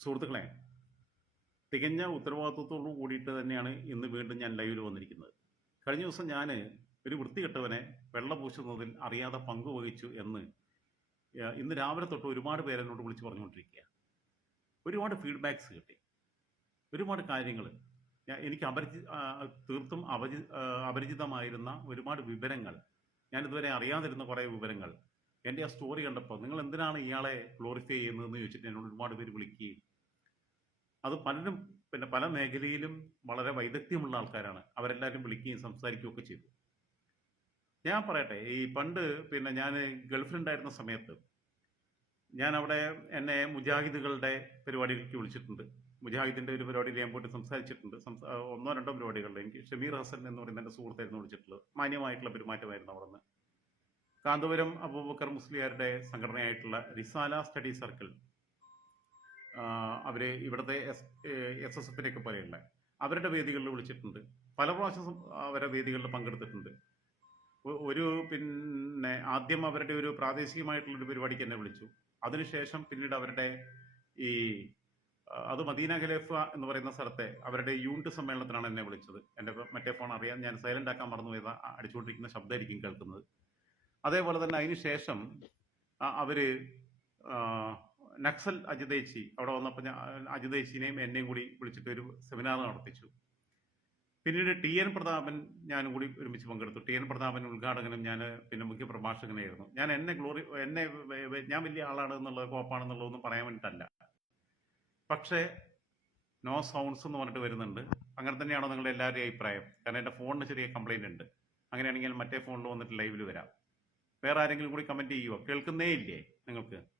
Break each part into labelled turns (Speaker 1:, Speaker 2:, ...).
Speaker 1: സുഹൃത്തുക്കളെ തികഞ്ഞ ഉത്തരവാദിത്വത്തോടു കൂടിയിട്ട് തന്നെയാണ് ഇന്ന് വീണ്ടും ഞാൻ ലൈവിൽ വന്നിരിക്കുന്നത്. കഴിഞ്ഞ ദിവസം ഞാൻ ഒരു വൃത്തികെട്ടവനെ വെള്ള പൂശുന്നതിൽ അറിയാതെ പങ്കുവഹിച്ചു എന്ന് ഇന്ന് രാവിലെ തൊട്ട് ഒരുപാട് പേര് എന്നോട് വിളിച്ച് പറഞ്ഞുകൊണ്ടിരിക്കുക ഒരുപാട് ഫീഡ്ബാക്സ് കിട്ടി. ഒരുപാട് കാര്യങ്ങൾ എനിക്ക് അപരിചി തീർത്തും അപരി അപരിചിതമായിരുന്ന ഒരുപാട് വിവരങ്ങൾ. ഞാൻ ഇതുവരെ അറിയാതിരുന്ന കുറേ വിവരങ്ങൾ. എന്റെ ആ സ്റ്റോറി കണ്ടപ്പോൾ നിങ്ങൾ എന്തിനാണ് ഇയാളെ ഗ്ലോറിഫൈ ചെയ്യുന്നതെന്ന് ചോദിച്ചിട്ട് എന്നോട് ഒരുപാട് പേര് വിളിക്കുകയും അത് പലരും പിന്നെ പല മേഖലയിലും വളരെ വൈദഗ്ധ്യമുള്ള ആൾക്കാരാണ്. അവരെല്ലാവരും വിളിക്കുകയും സംസാരിക്കുകയും ഒക്കെ ചെയ്തു. ഞാൻ പറയട്ടെ ഈ പണ്ട് പിന്നെ ഞാൻ ഗൾഫിലുണ്ടായിരുന്ന സമയത്ത് ഞാൻ അവിടെ എന്നെ മുജാഹിദുകളുടെ പരിപാടികൾക്ക് വിളിച്ചിട്ടുണ്ട്. മുജാഹിദിന്റെ ഒരു പരിപാടിയിൽ ഞാൻ പോയിട്ട് സംസാരിച്ചിട്ടുണ്ട്. സംസാ- ഒന്നോ രണ്ടോ പരിപാടികളിൽ എനിക്ക് ഷമീർ ഹസൻ എന്ന് പറയുന്ന എന്റെ സുഹൃത്തായിരുന്നു വിളിച്ചിട്ടുള്ളത്. മാന്യമായിട്ടുള്ള പെരുമാറ്റമായിരുന്നു അവിടെ നിന്ന് കാന്തപുരം അബൂബക്കർ മുസ്ലിയാരുടെ സംഘടനയായിട്ടുള്ള റിസാല സ്റ്റഡി സർക്കിൾ അവർ ഇവിടുത്തെ എസ് എസ് എഫിനെയൊക്കെ പോലെയുള്ള അവരുടെ വേദികളിൽ വിളിച്ചിട്ടുണ്ട്. പല പ്രാവശ്യം അവരുടെ വേദികളിൽ പങ്കെടുത്തിട്ടുണ്ട്. ഒരു പിന്നെ ആദ്യം അവരുടെ ഒരു പ്രാദേശികമായിട്ടുള്ള ഒരു പരിപാടിക്ക് എന്നെ വിളിച്ചു. അതിനുശേഷം പിന്നീട് അവരുടെ ഈ അത് മദീന ഖലേഫ എന്ന് പറയുന്ന സ്ഥലത്തെ അവരുടെ യൂണിറ്റ് സമ്മേളനത്തിനാണ് എന്നെ വിളിച്ചത്. എന്റെ മറ്റേ ഫോൺ അറിയാൻ ഞാൻ സൈലന്റ് ആക്കാൻ മറന്നു പോയത് അടിച്ചുകൊണ്ടിരിക്കുന്ന ശബ്ദമായിരിക്കും കേൾക്കുന്നത്. അതേപോലെ തന്നെ അതിന് ശേഷം ആ, നക്സൽ അജിതേച്ചി അവിടെ വന്നപ്പോൾ ഞാൻ അജിതേച്ചിനെയും എന്നെയും കൂടി വിളിച്ചിട്ട് ഒരു സെമിനാർ നടത്തിച്ചു. പിന്നീട് ടി എൻ പ്രതാപൻ ഞാനും കൂടി ഒരുമിച്ച് പങ്കെടുത്തു. ടി എൻ പ്രതാപൻ ഉദ്ഘാടകനും ഞാൻ പിന്നെ മുഖ്യ പ്രഭാഷകനായിരുന്നു. ഞാൻ എന്നെ ഗ്ലോറി എന്നെ ഞാൻ വലിയ ആളാണ് എന്നുള്ളത് കോപ്പാണെന്നുള്ളതൊന്നും പറയാൻ വേണ്ടിയിട്ടല്ല. പക്ഷേ നോ സൗണ്ട്സ് എന്ന് പറഞ്ഞിട്ട് വരുന്നുണ്ട്. അങ്ങനെ തന്നെയാണോ നിങ്ങളുടെ എല്ലാവരുടെയും അഭിപ്രായം? കാരണം എന്റെ ഫോണിന് ചെറിയ കംപ്ലൈന്റ് ഉണ്ട്. അങ്ങനെയാണെങ്കിൽ മറ്റേ ഫോണിൽ വന്നിട്ട് ലൈവിൽ വരാം. വേറെ ആരെങ്കിലും കൂടി കമന്റ് ചെയ്യുമോ കേൾക്കുന്നേ ഇല്ലേ നിങ്ങൾക്ക്?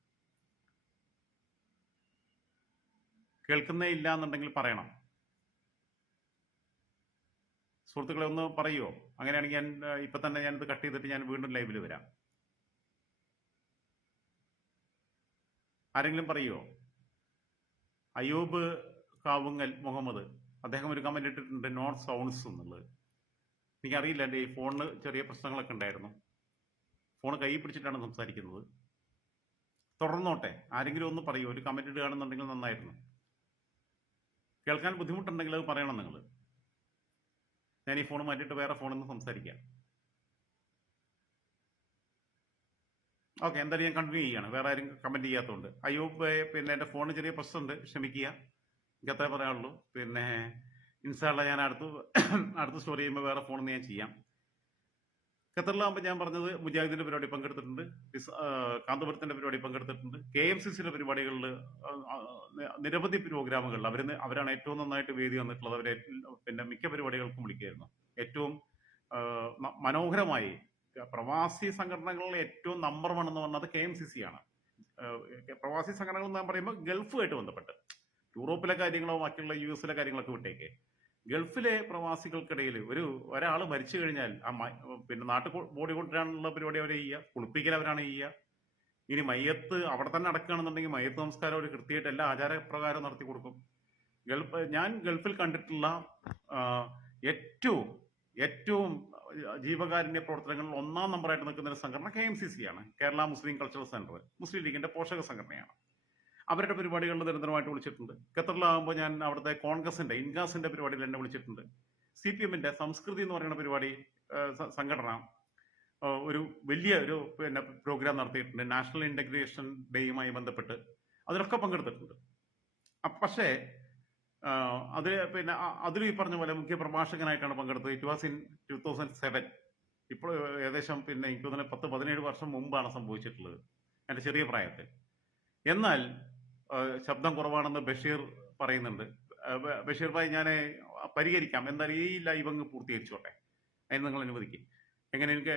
Speaker 1: കേൾക്കുന്നേ ഇല്ല എന്നുണ്ടെങ്കിൽ പറയണം. സുഹൃത്തുക്കളെ ഒന്ന് പറയുമോ അങ്ങനെയാണെങ്കിൽ ഞാൻ ഇപ്പൊ തന്നെ ഞാനിത് കട്ട് ചെയ്തിട്ട് ഞാൻ വീണ്ടും ലൈവിൽ വരാം. ആരെങ്കിലും പറയുമോ അയൂബ് കാവുങ്ങൽ മുഹമ്മദ്. അദ്ദേഹം ഒരു കമന്റ് ഇട്ടിട്ടുണ്ട് നോട്ട് സൗണ്ട്സ് എന്നുള്ളത്. എനിക്കറിയില്ല എന്റെ ഈ ഫോണിന് ചെറിയ പ്രശ്നങ്ങളൊക്കെ ഉണ്ടായിരുന്നു. ഫോൺ കൈ പിടിച്ചിട്ടാണ് സംസാരിക്കുന്നത്. തുടർന്നോട്ടെ ആരെങ്കിലും ഒന്ന് പറയൂ ഒരു കമന്റ് ഇടുകയാണെന്നുണ്ടെങ്കിൽ നന്നായിരുന്നു. കേൾക്കാൻ ബുദ്ധിമുട്ടുണ്ടെങ്കിൽ അത് പറയണം നിങ്ങൾ. ഞാൻ ഈ ഫോൺ മാറ്റിയിട്ട് വേറെ ഫോണിൽ നിന്ന് സംസാരിക്കാം. ഓക്കെ എന്തായാലും ഞാൻ കണ്ടിന്യൂ ചെയ്യാണ്. വേറെ ആരും കമന്റ് ചെയ്യാത്തതുകൊണ്ട്. അയ്യോ പിന്നെ എന്റെ ഫോണിന് ചെറിയ പ്രശ്നമുണ്ട്. ക്ഷമിക്കുക. എനിക്ക് അത്രേ പറയാനുള്ളൂ. പിന്നെ ഇൻസ്റ്റാളിൽ ഞാൻ അടുത്ത് അടുത്ത സ്റ്റോറി ചെയ്യുമ്പോൾ വേറെ ഫോണിൽ നിന്ന് ഞാൻ ചെയ്യാം. ഖത്തറിലാകുമ്പോൾ ഞാൻ പറഞ്ഞത് മുജാഹിദിന്റെ പരിപാടി പങ്കെടുത്തിട്ടുണ്ട് കാന്തപുരത്തിന്റെ പരിപാടി പങ്കെടുത്തിട്ടുണ്ട്. കെ എം സി സിയുടെ പരിപാടികളിൽ നിരവധി പ്രോഗ്രാമുകളിൽ അവർ അവരാണ് ഏറ്റവും നന്നായിട്ട് വേദി വന്നിട്ടുള്ളത് അവരെ പിന്നെ മിക്ക പരിപാടികൾക്കും വിളിക്കുകയായിരുന്നു ഏറ്റവും മനോഹരമായി പ്രവാസി സംഘടനകളിൽ ഏറ്റവും നമ്പർ വൺ എന്ന് പറഞ്ഞത് കെ എം സി സി ആണ് പ്രവാസി സംഘടനകൾ എന്ന് പറയുമ്പോൾ ഗൾഫുമായിട്ട് ബന്ധപ്പെട്ട്. യൂറോപ്പിലെ കാര്യങ്ങളോ മറ്റുള്ള യു എസിലെ കാര്യങ്ങളൊക്കെ വിട്ടേക്ക്. ഗൾഫിലെ പ്രവാസികൾക്കിടയിൽ ഒരു ഒരാൾ മരിച്ചു കഴിഞ്ഞാൽ ആ പിന്നെ നാട്ടിൽ ബോഡി കൊണ്ടുവരാനുള്ള പരിപാടി അവരെ ചെയ്യുക. കുളിപ്പിക്കൽ അവരാണ് ചെയ്യുക. ഇനി മയ്യത്ത് അവിടെ തന്നെ അടക്കുകയാണെന്നുണ്ടെങ്കിൽ മയ്യത്ത് നമസ്കാരം അവർ കൃത്യമായിട്ട് എല്ലാ ആചാരപ്രകാരം നടത്തി കൊടുക്കും. ഗൾഫ് ഞാൻ ഗൾഫിൽ കണ്ടിട്ടുള്ള ഏറ്റവും ഏറ്റവും ജീവകാരുണ്യ പ്രവർത്തനങ്ങളിൽ ഒന്നാം നമ്പറായിട്ട് നിൽക്കുന്ന ഒരു സംഘടന കെ എം സി സി ആണ്. Kerala Muslim cultural centre. Muslim ലീഗിന്റെ പോഷക സംഘടനയാണ്. അവരുടെ പരിപാടികളിൽ നിരന്തരമായിട്ട് വിളിച്ചിട്ടുണ്ട്. ഖത്തറിലാകുമ്പോൾ ഞാൻ അവിടുത്തെ കോൺഗ്രസിന്റെ ഇൻഗാസിന്റെ പരിപാടിയിൽ എന്നെ വിളിച്ചിട്ടുണ്ട്. സി പി എമ്മിന്റെ സംസ്കൃതി എന്ന് പറയുന്ന പരിപാടി സംഘടന ഒരു വലിയ ഒരു പിന്നെ പ്രോഗ്രാം നടത്തിയിട്ടുണ്ട്. നാഷണൽ ഇന്റഗ്രേഷൻ ഡേയുമായി ബന്ധപ്പെട്ട് അതിലൊക്കെ പങ്കെടുത്തിട്ടുണ്ട്. പക്ഷേ അത് പിന്നെ അതിലും ഈ പറഞ്ഞ പോലെ മുഖ്യ പ്രഭാഷകനായിട്ടാണ് പങ്കെടുത്തത്. It was in two thousand seven. ഇപ്പോൾ ഏകദേശം പിന്നെ എനിക്ക് തോന്നുന്നത് പത്ത് പതിനേഴ് വർഷം മുമ്പാണ് സംഭവിച്ചിട്ടുള്ളത്. എന്റെ ചെറിയ പ്രായത്തിൽ. എന്നാൽ ശബ്ദം കുറവാണെന്ന് ബഷീർ പറയുന്നുണ്ട്. ബഷീർ ഭായി ഞാൻ പരിഹരിക്കാം. എന്നാൽ ഈ ലൈവ് അങ്ങ് പൂർത്തീകരിച്ചോട്ടെ. അതിന് നിങ്ങൾ അനുവദിക്കും. എങ്ങനെ എനിക്ക്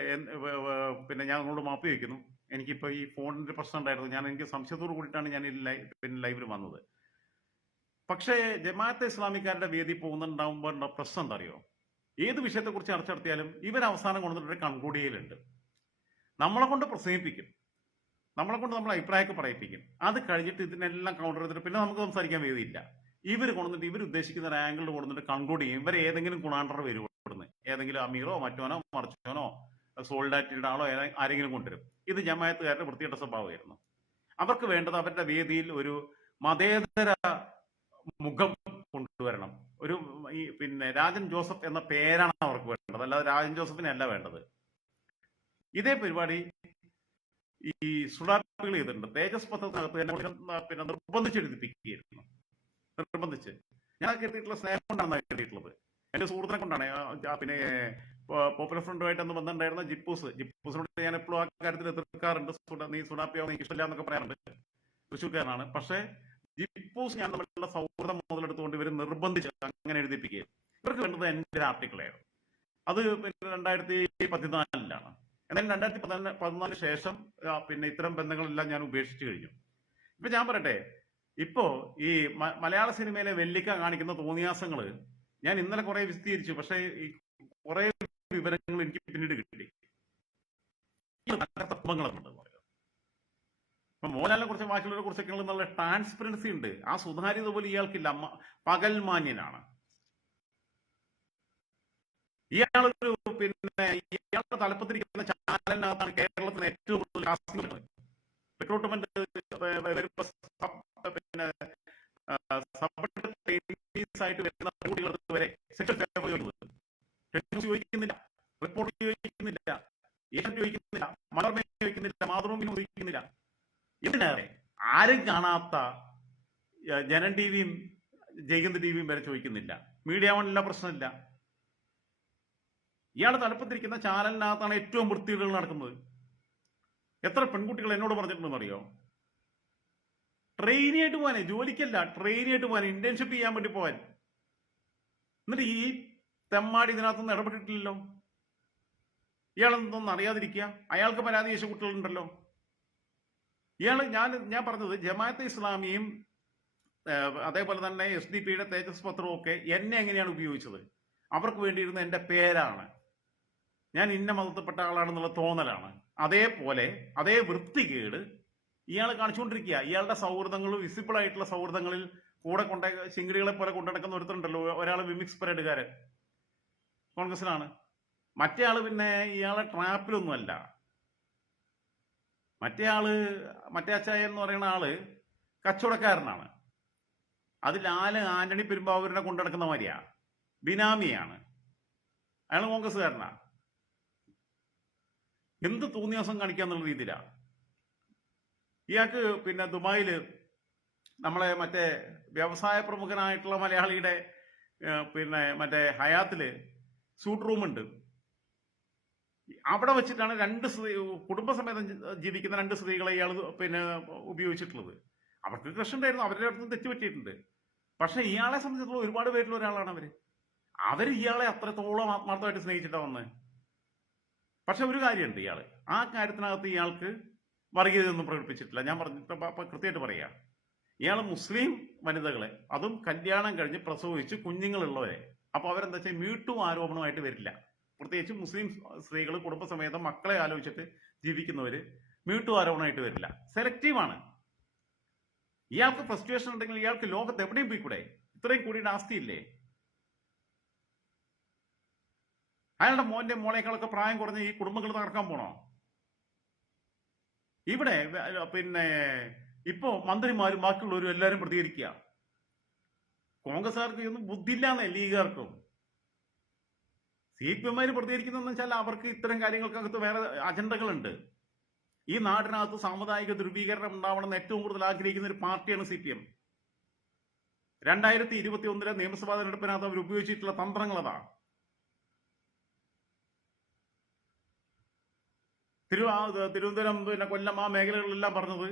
Speaker 1: പിന്നെ ഞാൻ നിങ്ങളോട് മാപ്പ് ചോദിക്കുന്നു. എനിക്കിപ്പോൾ ഈ ഫോണിന്റെ പ്രശ്നം ഉണ്ടായിരുന്നു. ഞാൻ എനിക്ക് സംശയത്തോട് കൂടിയിട്ടാണ് ഞാൻ ഈ ലൈവ് പിന്നെ ലൈവിൽ വന്നത്. പക്ഷേ ജമാഅത്തെ ഇസ്ലാമിക്കാരുടെ വേദി പോകുന്നുണ്ടാകുമ്പോൾ പ്രശ്നം എന്താ അറിയോ ഏത് വിഷയത്തെക്കുറിച്ച് ചർച്ച നടത്തിയാലും ഇവർ അവസാനം കൊണ്ടുവന്നിട്ട് കൺകൂടിയലുണ്ട്. നമ്മളെ കൊണ്ട് പ്രസംഗിപ്പിക്കും. നമ്മളെ കൊണ്ട് നമ്മളെ അഭിപ്രായമൊക്കെ പറയിപ്പിക്കും. അത് കഴിഞ്ഞിട്ട് ഇതിനെല്ലാം കൗണ്ടർ ചെയ്തിട്ട് പിന്നെ നമുക്ക് സംസാരിക്കാൻ വേദിയില്ല. ഇവർ കൊണ്ടുവന്നിട്ട് ഇവർ ഉദ്ദേശിക്കുന്ന ഒരു ആംഗിൾ കൊണ്ടുവന്നിട്ട് കൺക്ലൂഡ് ചെയ്യും. ഇവർ ഏതെങ്കിലും ഗുണാണ്ടർ വരും ഇവിടുന്ന്. ഏതെങ്കിലും അമീറോ മറ്റോനോ മറിച്ചോനോ സോൾഡാറ്റിയുടെ ആളോ ആരെങ്കിലും കൊണ്ടുവരും. ഇത് ജമായത്തുകാരുടെ വൃത്തികെട്ട സ്വഭാവമായിരുന്നു. അവർക്ക് വേണ്ടത് അവരുടെ വേദിയിൽ ഒരു മതേതര മുഖം കൊണ്ടുവരണം. ഒരു ഈ പിന്നെ രാജൻ ജോസഫ് എന്ന പേരാണ് അവർക്ക് വേണ്ടത്. അല്ലാതെ രാജൻ ജോസഫിനെ അല്ല വേണ്ടത്. ഇതേ പരിപാടി ഈ സുഡാപ്പികൾ ചെയ്തിട്ടുണ്ട്. തേജസ് പദ്ധതിനകത്ത് പിന്നെ നിർബന്ധിച്ച് എഴുതിപ്പിക്കുകയായിരുന്നു. നിർബന്ധിച്ച്. ഞാൻ കേട്ടിട്ടുള്ള സ്നേഹം കൊണ്ടാണ് കേട്ടിട്ടുള്ളത് എന്റെ സുഹൃത്തിനെ കൊണ്ടാണ്. പിന്നെ പോപ്പുലർ ഫ്രണ്ടുമായിട്ട് അന്ന് ബന്ധമുണ്ടായിരുന്ന ജിപ്പൂസ്. ജിപ്പൂസിനോട് ഞാൻ എപ്പോഴും ആ കാര്യത്തിൽ എതിർക്കാറുണ്ട്. നീ സുഡാപ്പിയാവും എനിക്ക് ഇഷ്ടമില്ല എന്നൊക്കെ പറയാറുണ്ട്. തൃശ്ശൂർക്കാരനാണ്. പക്ഷേ ജിപ്പൂസ് ഞാൻ തമ്മിലുള്ള സൗഹൃദം മുതലെടുത്തുകൊണ്ട് ഇവർ നിർബന്ധിച്ച് അങ്ങനെ എഴുതിപ്പിക്കുകയായിരുന്നു. ഇവർക്ക് വേണ്ടത് എന്റെ ആർട്ടിക്കിളായിരുന്നു. അത് പിന്നെ രണ്ടായിരത്തി പതിനാലിലാണ്. എന്നാൽ രണ്ടായിരത്തി പതിനാല് പതിനാലിന് ശേഷം പിന്നെ ഇത്തരം ബന്ധങ്ങളെല്ലാം ഞാൻ ഉപേക്ഷിച്ചു കഴിഞ്ഞു. ഇപ്പൊ ഞാൻ പറയട്ടെ ഇപ്പോ ഈ മലയാള സിനിമയിലെ വെല്ലിക്ക കാണിക്കുന്ന തോന്നിയാസങ്ങൾ ഞാൻ ഇന്നലെ കുറെ വിശദീകരിച്ചു പക്ഷേ ഈ കുറെ വിവരങ്ങൾ എനിക്ക് പിന്നീട് കിട്ടി. ഇപ്പൊ മോഹൻലാലിനെ കുറിച്ച് ബാക്കിയുള്ളവരെ കുറിച്ചൊക്കെ നല്ല ട്രാൻസ്പെറൻസി ഉണ്ട്. ആ സുതാര്യത പോലും ഇയാൾക്കില്ല പകൽ പകൽമാന്യനാണ് ഇയാളൊരു പിന്നെ ഇയാളുടെ തലപ്പത്തിരിക്കുന്ന ചാനലിനകത്താണ് കേരളത്തിന് ഏറ്റവും കൂടുതൽ കാസ്റ്റിംഗ് റിക്രൂട്ട്മെന്റ് പിന്നെ ആയിട്ട് വരുന്ന കുട്ടികൾക്ക് വരെ സെക്ഷൽ ചോദിക്കുന്നില്ല റിപ്പോർട്ട് ചോദിക്കുന്നില്ല ഏഷ്യൻ ചോദിക്കുന്നില്ല മനോർമ ചോദിക്കുന്നില്ല മാതൃഭൂമി ചോദിക്കുന്നില്ല. എന്തിനേറെ ആരും കാണാത്ത ജനൻ ടിവിയും ടി ടിവിയും വരെ ചോദിക്കുന്നില്ല. മീഡിയ വണ്ണില്ല പ്രശ്നമില്ല ഇയാൾ തലപ്പത്തിരിക്കുന്ന ചാനലിനകത്താണ് ഏറ്റവും വൃത്തികേടുകൾ നടക്കുന്നത്. എത്ര പെൺകുട്ടികൾ എന്നോട് പറഞ്ഞിട്ടുണ്ടെന്ന് അറിയോ ട്രെയിനായിട്ട് പോകാനേ ജോലിക്കല്ല ട്രെയിനായിട്ട് പോകാൻ ഇന്റേൺഷിപ്പ് ചെയ്യാൻ വേണ്ടി പോകാൻ എന്നിട്ട് ഈ തെമ്മാടി ഇതിനകത്തൊന്നും ഇടപെട്ടിട്ടില്ലല്ലോ. ഇയാളെന്തൊന്നും അറിയാതിരിക്കുക. അയാൾക്ക് പരാതി യേശു കുട്ടികളുണ്ടല്ലോ. ഇയാൾ ഞാൻ ഞാൻ പറഞ്ഞത് ജമാഅത്തെ ഇസ്ലാമിയും അതേപോലെ തന്നെ എസ് ഡി പിയുടെ തേജസ് പത്രവും ഒക്കെ എന്നെ എങ്ങനെയാണ് ഉപയോഗിച്ചത്? അവർക്ക് വേണ്ടിയിരുന്ന എന്റെ പേരാണ്. ഞാൻ ഇന്ന മതത്തിൽപ്പെട്ട ആളാണെന്നുള്ള തോന്നലാണ്. അതേപോലെ അതേ വൃത്തികേട് ഇയാൾ കാണിച്ചുകൊണ്ടിരിക്കുക. ഇയാളുടെ സൗഹൃദങ്ങൾ വിസിബിൾ ആയിട്ടുള്ള സൗഹൃദങ്ങളിൽ കൂടെ കൊണ്ട ശിങ്കിടികളെ പോലെ കൊണ്ടുനടക്കുന്ന ഒരുത്തരുണ്ടല്ലോ ഒരാൾ വിമിക്സ് പരേഡുകാരൻ കോൺഗ്രസിലാണ് മറ്റേ ആൾ പിന്നെ ഇയാളെ ട്രാപ്പിലൊന്നുമല്ല മറ്റേ ആൾ മറ്റേ അച്ചായ എന്ന് പറയുന്ന ആൾ കച്ചവടക്കാരനാണ്. അത് ആൽ ആന്റണി പെരുമ്പാവൂരിനെ കൊണ്ടുനടക്കുന്ന മാതിരിയാ. ബിനാമിയാണ്. അയാൾ കോൺഗ്രസ്സുകാരനാ. എന്ത് തോന്നിയാസം കാണിക്കാന്നുള്ള രീതിയിലാണ് ഇയാൾക്ക് പിന്നെ ദുബായിൽ നമ്മളെ മറ്റേ വ്യവസായ പ്രമുഖനായിട്ടുള്ള മലയാളിയുടെ പിന്നെ മറ്റേ ഹയാത്തിൽ സൂട്ട് റൂമുണ്ട്. അവിടെ വെച്ചിട്ടാണ് രണ്ട് സ്ത്രീ കുടുംബസമേതം ജീവിക്കുന്ന രണ്ട് സ്ത്രീകളെ ഇയാൾ പിന്നെ ഉപയോഗിച്ചിട്ടുള്ളത്. അവർക്ക് ക്രഷ് ഉണ്ടായിരുന്നു അവരുടെ അടുത്ത് തെറ്റുപറ്റിയിട്ടുണ്ട്. പക്ഷെ ഇയാളെ സംബന്ധിച്ചിടത്തോളം ഒരുപാട് പേരിൽ ഒരാളാണ് അവർ അവർ ഇയാളെ അത്രത്തോളം ആത്മാർത്ഥമായിട്ട് സ്നേഹിച്ചിട്ടാണ് വന്നത് പക്ഷെ ഒരു കാര്യമുണ്ട് ഇയാൾ ആ കാര്യത്തിനകത്ത് ഇയാൾക്ക് വർഗീയതയൊന്നും പ്രകടിപ്പിച്ചിട്ടില്ല. ഞാൻ പറഞ്ഞിട്ട് കൃത്യമായിട്ട് പറയാം. ഇയാൾ മുസ്ലിം വനിതകളെ അതും കല്യാണം കഴിഞ്ഞ് പ്രസവിച്ച് കുഞ്ഞുങ്ങളുള്ളവരെ അപ്പോൾ അവരെന്താ വെച്ചാൽ മീട്ടും ആരോപണമായിട്ട് വരില്ല. പ്രത്യേകിച്ച് മുസ്ലിം സ്ത്രീകൾ കുടുംബസമേതം മക്കളെ ആലോചിച്ചിട്ട് ജീവിക്കുന്നവര് മീട്ടും ആരോപണമായിട്ട് വരില്ല. സെലക്റ്റീവാണ്. ഇയാൾക്ക് ഫ്രസ്ട്രേഷൻ ഉണ്ടെങ്കിൽ ഇയാൾക്ക് ലോകത്ത് എവിടെയും പോയി കൂടെ ഇത്രയും കൂടി ആസ്തിയില്ലേ? അയാളുടെ മോന്റെ മോളേക്കാളൊക്കെ പ്രായം കുറഞ്ഞ് ഈ കുടുംബങ്ങൾ തകർക്കാൻ പോണോ? ഇവിടെ പിന്നെ ഇപ്പോ മന്ത്രിമാരും ബാക്കിയുള്ളവരും എല്ലാവരും പ്രതികരിക്കുക കോൺഗ്രസ്സുകാർക്ക് ഒന്നും ബുദ്ധിയില്ലാന്നേ ലീഗുകാർക്കും. സി പി എമ്മാര് പ്രതികരിക്കുന്നതെന്ന് വെച്ചാൽ അവർക്ക് ഇത്തരം കാര്യങ്ങൾക്കകത്ത് വേറെ അജണ്ടകളുണ്ട്. ഈ നാടിനകത്ത് സാമുദായിക ധ്രുവീകരണം ഉണ്ടാവണമെന്ന് ഏറ്റവും കൂടുതൽ ആഗ്രഹിക്കുന്ന ഒരു പാർട്ടിയാണ് സി പി എം. രണ്ടായിരത്തി ഇരുപത്തി ഒന്നിലെ നിയമസഭാ തെരഞ്ഞെടുപ്പിനകത്ത് അവർ ഉപയോഗിച്ചിട്ടുള്ള തന്ത്രങ്ങൾ അതാ തിരു ആ, തിരുവനന്തപുരം പിന്നെ കൊല്ലം ആ മേഖലകളിലെല്ലാം പറഞ്ഞത്.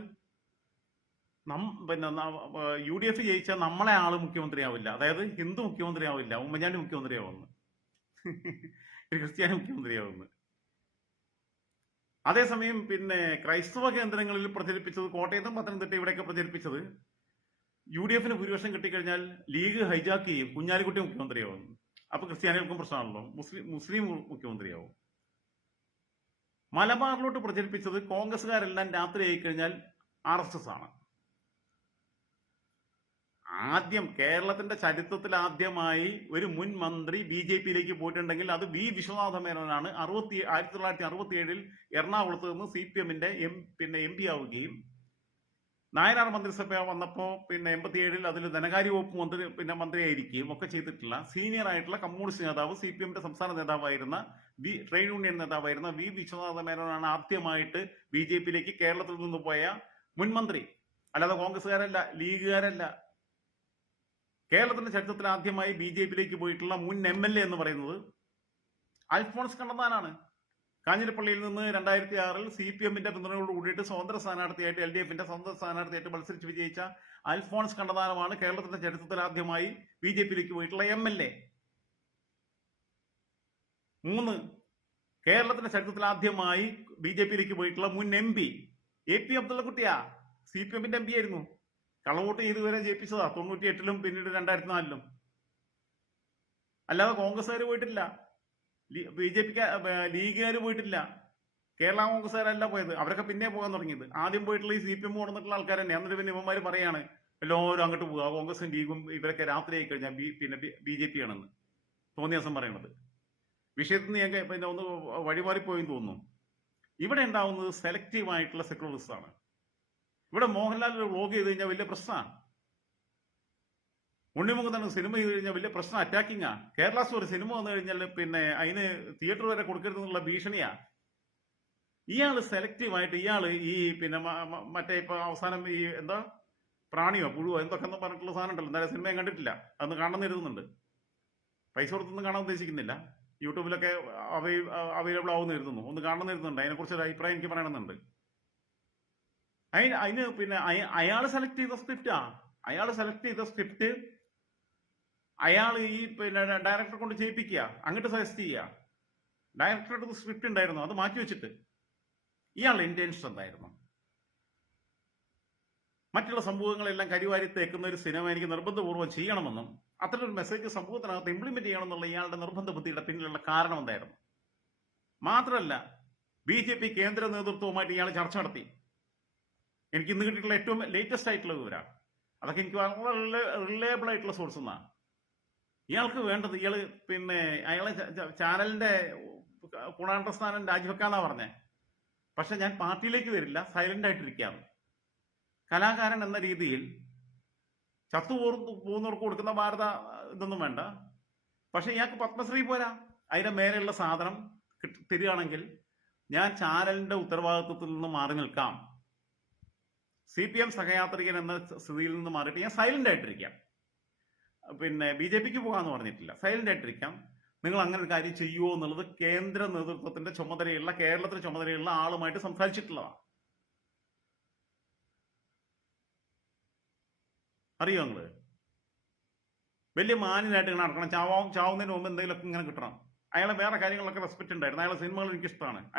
Speaker 1: നം പിന്നെ യു ഡി എഫ് ജയിച്ചാൽ നമ്മളെ ആൾ മുഖ്യമന്ത്രിയാവില്ല. അതായത് ഹിന്ദു മുഖ്യമന്ത്രിയാവില്ല. ഉമ്മൻചാണ്ടി മുഖ്യമന്ത്രിയാവുന്നു. ഒരു ക്രിസ്ത്യാനി മുഖ്യമന്ത്രിയാവുന്നു. അതേസമയം പിന്നെ ക്രൈസ്തവ കേന്ദ്രങ്ങളിൽ പ്രചരിപ്പിച്ചത് കോട്ടയത്തും പത്തനംതിട്ട ഇവിടെയൊക്കെ പ്രചരിപ്പിച്ചത് യു ഡി എഫിന് ഭൂരിപക്ഷം കിട്ടിക്കഴിഞ്ഞാൽ ലീഗ് ഹൈജാക്ക് ചെയ്യും. കുഞ്ഞാലിക്കുട്ടി മുഖ്യമന്ത്രിയാവും അപ്പൊ ക്രിസ്ത്യാനികൾക്കും പ്രശ്നമാണല്ലോ. മുസ്ലിം മുസ്ലിം മുഖ്യമന്ത്രിയാവും. മലബാറിലോട്ട് പ്രചരിപ്പിച്ചത് കോൺഗ്രസ്സുകാരെല്ലാം രാത്രി കഴിഞ്ഞാൽ ആർ എസ് എസ് ആണ്. ആദ്യം കേരളത്തിന്റെ ചരിത്രത്തിൽ ആദ്യമായി ഒരു മുൻ മന്ത്രി ബി ജെ പിയിലേക്ക് പോയിട്ടുണ്ടെങ്കിൽ അത് വി വിശ്വനാഥ മേനോനാണ് അറുപത്തി ആയിരത്തി തൊള്ളായിരത്തി അറുപത്തി ഏഴിൽ എറണാകുളത്ത് നിന്ന് സി പി എമ്മിന്റെ എം പിന്നെ എം പി ആവുകയും. നായനാർ മന്ത്രിസഭ വന്നപ്പോൾ പിന്നെ എൺപത്തിയേഴിൽ അതിൽ ധനകാര്യ വകുപ്പ് മന്ത്രി പിന്നെ മന്ത്രിയായിരിക്കുകയും ഒക്കെ ചെയ്തിട്ടുള്ള സീനിയർ ആയിട്ടുള്ള കമ്മ്യൂണിസ്റ്റ് നേതാവ് സി പി എമ്മിന്റെ സംസ്ഥാന നേതാവായിരുന്ന വി ട്രേഡ് യൂണിയൻ നേതാവായിരുന്ന വി വിശ്വനാഥ മേനോനാണ് ആദ്യമായിട്ട് ബി ജെ പിയിലേക്ക് കേരളത്തിൽ നിന്ന് പോയ മുൻമന്ത്രി അല്ലാതെ കോൺഗ്രസ്സുകാരല്ല ലീഗുകാരല്ല. കേരളത്തിന്റെ ചരിത്രത്തിൽ ആദ്യമായി ബി ജെ പിയിലേക്ക് പോയിട്ടുള്ള മുൻ എം എൽ എ എന്ന് പറയുന്നത് അൽഫോൺസ് കണ്ണന്താനാണ്. കാഞ്ഞിരപ്പള്ളിയിൽ നിന്ന് രണ്ടായിരത്തി ആറിൽ സി പി എമ്മിന്റെ പിന്തുണയോട് കൂടിയിട്ട് സ്വതന്ത്ര സ്ഥാനാർത്ഥിയായിട്ട് എൽ ഡി എഫിന്റെ സ്വന്തം സ്ഥാനാർത്ഥിയായിട്ട് മത്സരിച്ച് വിജയിച്ച അൽഫോൺസ് കണ്ണന്താനമാണ് കേരളത്തിന്റെ ചരിത്രത്തിൽ ആദ്യമായി ബി ജെ പിയിലേക്ക് പോയിട്ടുള്ള എം എൽ എ. മൂന്ന്. കേരളത്തിന്റെ ചരിത്രത്തിൽ ആദ്യമായി ബി ജെ പിയിലേക്ക് പോയിട്ടുള്ള മുൻ എം പി എ പി അബ്ദുള്ളക്കുട്ടിയാ. സി പി എമ്മിന്റെ എം പി ആയിരുന്നു. കള്ളവോട്ട് ചെയ്ത് വരെ ജയിപ്പിച്ചതാ. തൊണ്ണൂറ്റി എട്ടിലും പിന്നീട് രണ്ടായിരത്തി നാലിലും അല്ലാതെ കോൺഗ്രസ്സുകാർ പോയിട്ടില്ല. ബി ജെ പിക്ക് ലീഗുകാർ പോയിട്ടില്ല. കേരള കോൺഗ്രസ്സുകാരല്ല പോയത്. അവരൊക്കെ പിന്നെ പോകാൻ തുടങ്ങിയത്. ആദ്യം പോയിട്ടുള്ള ഈ സി പി എം കൊണ്ടിട്ടുള്ള ആൾക്കാർ തന്നെ. എന്നിട്ട് പിന്നെ ഇവന്മാർ പറയാണ് എല്ലാവരും അങ്ങോട്ട് പോകുക കോൺഗ്രസും ലീഗും ഇവരൊക്കെ രാത്രി ആയി കഴിഞ്ഞാൽ പിന്നെ ബി ജെ പി ആണെന്ന്. തോന്നിയ ദിവസം പറയണത്. വിഷയത്തിൽ നിന്ന് ഞാൻ പിന്നെ ഒന്ന് വഴിമാറിപ്പോയെന്ന് തോന്നുന്നു. ഇവിടെ ഉണ്ടാവുന്നത് സെലക്റ്റീവ് ആയിട്ടുള്ള സെക്യുലറിസ്റ്റ് ആണ്. ഇവിടെ മോഹൻലാൽ ഒരു വ്ലോഗ് ചെയ്ത് കഴിഞ്ഞാൽ വലിയ പ്രശ്നമാണ്. ഉണ്ണിമുഖത്താണ് സിനിമ ചെയ്ത് കഴിഞ്ഞാൽ വലിയ പ്രശ്നം അറ്റാക്കിങ്ങാ കേരളാസ് ഒരു സിനിമ വന്നു കഴിഞ്ഞാൽ പിന്നെ അതിന് തിയേറ്റർ വരെ കൊടുക്കരുതെന്നുള്ള ഭീഷണിയാ ഇയാൾ സെലക്റ്റീവ് ആയിട്ട് ഇയാൾ ഈ പിന്നെ മറ്റേ ഇപ്പൊ അവസാനം ഈ എന്താ? പ്രാണിയോ പുഴുവോ എന്തൊക്കെ എന്ന് പറഞ്ഞിട്ടുള്ള സാധനം ഉണ്ടല്ലോ. എന്തായാലും സിനിമ കണ്ടിട്ടില്ല. അതൊന്ന് കാണണം എഴുതുന്നുണ്ട് പൈസ കൊടുത്തൊന്നും കാണാൻ ഉദ്ദേശിക്കുന്നില്ല. യൂട്യൂബിലൊക്കെ അവൈലബിൾ ആവുമെന്ന് കരുതുന്നു ഒന്ന് കാണുന്നിരുന്നുണ്ട്. കരുതുന്നുണ്ട് അതിനെക്കുറിച്ച് ഒരു അഭിപ്രായം എനിക്ക് പറയണമെന്നുണ്ട്. അതിന് അതിന് പിന്നെ അയാൾ സെലക്ട് ചെയ്ത സ്ക്രിപ്റ്റാ അയാൾ സെലക്ട് ചെയ്ത സ്ക്രിപ്റ്റ് അയാൾ ഈ പിന്നെ ഡയറക്ടർ കൊണ്ട് ചെയ്യിപ്പിക്കുക. അങ്ങോട്ട് സജസ്റ്റ് ചെയ്യുക. ഡയറക്ടറുടെ സ്ക്രിപ്റ്റ് ഉണ്ടായിരുന്നു. അത് മാറ്റി വെച്ചിട്ട്. ഇയാളുടെ ഇന്റൻഷൻ എന്തായിരുന്നു? മറ്റുള്ള സംഭവങ്ങളെല്ലാം കരിവാരി തേക്കുന്ന ഒരു സിനിമ എനിക്ക് നിർബന്ധപൂർവം ചെയ്യണമെന്നും അത്തരൊരു മെസ്സേജ് സമൂഹത്തിനകത്ത് ഇംപ്ലിമെന്റ് ചെയ്യണമെന്നുള്ള ഇയാളുടെ നിർബന്ധ ബുദ്ധിയുടെ പിന്നിലുള്ള കാരണം എന്തായിരുന്നു? മാത്രമല്ല ബി ജെ പി കേന്ദ്ര നേതൃത്വവുമായിട്ട് ഇയാൾ ചർച്ച നടത്തി. എനിക്ക് ഇന്ന് കിട്ടിയിട്ടുള്ള ഏറ്റവും ലേറ്റസ്റ്റ് ആയിട്ടുള്ള വിവരമാണ് അതൊക്കെ എനിക്ക് വളരെ റിലയബിൾ ആയിട്ടുള്ള സോഴ്സ് എന്നാണ്. ഇയാൾക്ക് വേണ്ടത് ഇയാൾ പിന്നെ അയാളെ ചാനലിന്റെ ഗുണാണ്ട സ്ഥാനം രാജിവെക്കാന്നാ പറഞ്ഞേ. പക്ഷെ ഞാൻ പാർട്ടിയിലേക്ക് വരില്ല സൈലന്റ് ആയിട്ടിരിക്കാന്ന് കലാകാരൻ എന്ന രീതിയിൽ ചത്തുപോർ പോകുന്നവർക്ക് കൊടുക്കുന്ന ഭാരത ഇതൊന്നും വേണ്ട. പക്ഷെ ഇയാൾക്ക് പത്മശ്രീ പോരാ. അതിന്റെ മേലെയുള്ള സാധനം തരികയാണെങ്കിൽ ഞാൻ ചാനലിന്റെ ഉത്തരവാദിത്വത്തിൽ നിന്ന് മാറി നിൽക്കാം. സി പി എം സഹയാത്രികൻ എന്ന സ്ഥിതിയിൽ നിന്ന് മാറിയിട്ട് ഞാൻ സൈലന്റ് ആയിട്ടിരിക്കാം. പിന്നെ ബി ജെ പിക്ക് പോകാന്ന് പറഞ്ഞിട്ടില്ല. സൈലന്റ് ആയിട്ടിരിക്കാം. നിങ്ങൾ അങ്ങനെ ഒരു കാര്യം ചെയ്യുമോ എന്നുള്ളത് കേന്ദ്ര നേതൃത്വത്തിന്റെ ചുമതലയുള്ള കേരളത്തിന്റെ ചുമതലയുള്ള ആളുമായിട്ട് സംസാരിച്ചിട്ടുള്ളതാണ്. അറിയോ നിങ്ങൾ? വലിയ മാന്യനായിട്ട് ഇങ്ങനെ നടക്കണം. ചാവാ ചാവുന്നതിന് മുമ്പ് എന്തെങ്കിലുമൊക്കെ ഇങ്ങനെ കിട്ടണം. അയാളെ വേറെ കാര്യങ്ങളൊക്കെ റെസ്പെക്ട് ഉണ്ടായിരുന്നു. അയാളെ സിനിമകൾ എനിക്ക് ഇഷ്ടമാണ്.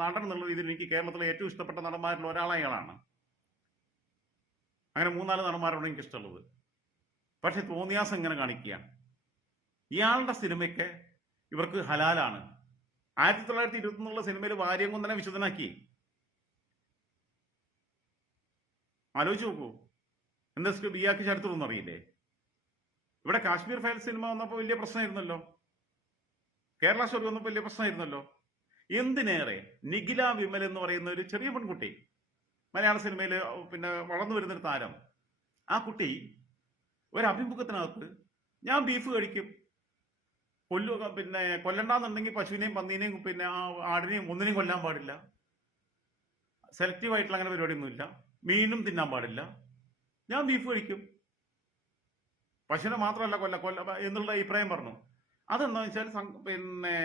Speaker 1: നടൻ എന്നുള്ള രീതിയിൽ എനിക്ക് കേരളത്തിലെ ഏറ്റവും ഇഷ്ടപ്പെട്ട നടന്മാരിൽ ഒരാൾ അയാളാണ് അങ്ങനെ മൂന്നാൽ നടന്മാരോട് എനിക്ക് ഇഷ്ടമുള്ളത്. പക്ഷെ തോന്നിയാസം ഇങ്ങനെ കാണിക്കുക. ഇയാളുടെ സിനിമയ്ക്ക് ഇവർക്ക് ഹലാലാണ്. ആയിരത്തി തൊള്ളായിരത്തി ഇരുപത്തി ഒന്നുള്ള സിനിമയിൽ വാര്യം കൊണ്ടനെ വിശുദ്ധനാക്കി. ആലോചിച്ച് നോക്കൂ. എന്താ സ്ക്രിപ്റ്റ്? ഇയാൾക്ക് ചരിത്രമൊന്നും അറിയില്ലേ? ഇവിടെ കാശ്മീർ ഫയൽ സിനിമ വന്നപ്പോൾ വലിയ പ്രശ്നമായിരുന്നല്ലോ. കേരള സ്റ്റോറി വന്നപ്പോൾ വലിയ പ്രശ്നമായിരുന്നല്ലോ. എന്തിനേറെ നിഖില വിമൽ എന്ന് പറയുന്ന ഒരു ചെറിയ പെൺകുട്ടി മലയാള സിനിമയിൽ പിന്നെ വളർന്നു വരുന്നൊരു താരം ആ കുട്ടി ഒരു അഭിമുഖത്തിനകത്ത് ഞാൻ ബീഫ് കഴിക്കും. കൊല്ലു പിന്നെ കൊല്ലണ്ടെന്നുണ്ടെങ്കിൽ പശുവിനെയും പന്നീനെയും പിന്നെ ആ ആടിനെയും ഒന്നിനെയും കൊല്ലാൻ പാടില്ല. സെലക്റ്റീവ് ആയിട്ടുള്ള അങ്ങനെ പരിപാടിയൊന്നുമില്ല. മീനും തിന്നാൻ പാടില്ല. ഞാൻ ബീഫ് കഴിക്കും. പശുവിനെ മാത്രമല്ല കൊല്ല കൊല്ല എന്നുള്ള അഭിപ്രായം പറഞ്ഞു. അതെന്താ വെച്ചാൽ പിന്നെ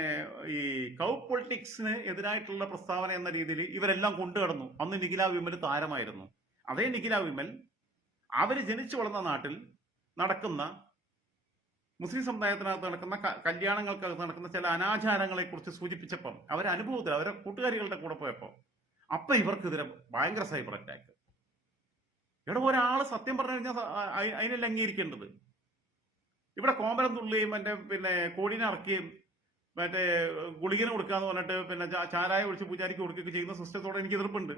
Speaker 1: ഈ കൗ പൊളിറ്റിക്സിന് എതിരായിട്ടുള്ള പ്രസ്താവന എന്ന രീതിയിൽ ഇവരെല്ലാം കൊണ്ടുകടന്നു അന്ന് നിഖില വിമൽ താരമായിരുന്നു. അതേ നിഖില വിമൽ അവർ ജനിച്ചു വളർന്ന നാട്ടിൽ നടക്കുന്ന മുസ്ലിം സമുദായത്തിനകത്ത് നടക്കുന്ന കല്യാണങ്ങൾക്കകത്ത് നടക്കുന്ന ചില അനാചാരങ്ങളെ കുറിച്ച് സൂചിപ്പിച്ചപ്പം അവരനുഭവത്തിൽ അവരെ കൂട്ടുകാരികളുടെ കൂടെ പോയപ്പോ അപ്പൊ ഇവർക്കെതിരെ ഭയങ്കര സൈബർ അറ്റാക്ക്. ഇവിടെ ഒരാൾ സത്യം പറഞ്ഞു കഴിഞ്ഞാൽ അതിനെല്ലാം അംഗീകരിക്കേണ്ടത്? ഇവിടെ കോമരം തുള്ളിയും മറ്റേ പിന്നെ കോടിനെ ഇറക്കുകയും മറ്റേ ഗുളികനെ കൊടുക്കാന്ന് പറഞ്ഞിട്ട് പിന്നെ ചാരായ ഒഴിച്ച് പൂജാരിക്ക് കൊടുക്കുകയൊക്കെ ചെയ്യുന്ന സിസ്റ്റത്തോടെ എനിക്ക് എതിർപ്പുണ്ട്.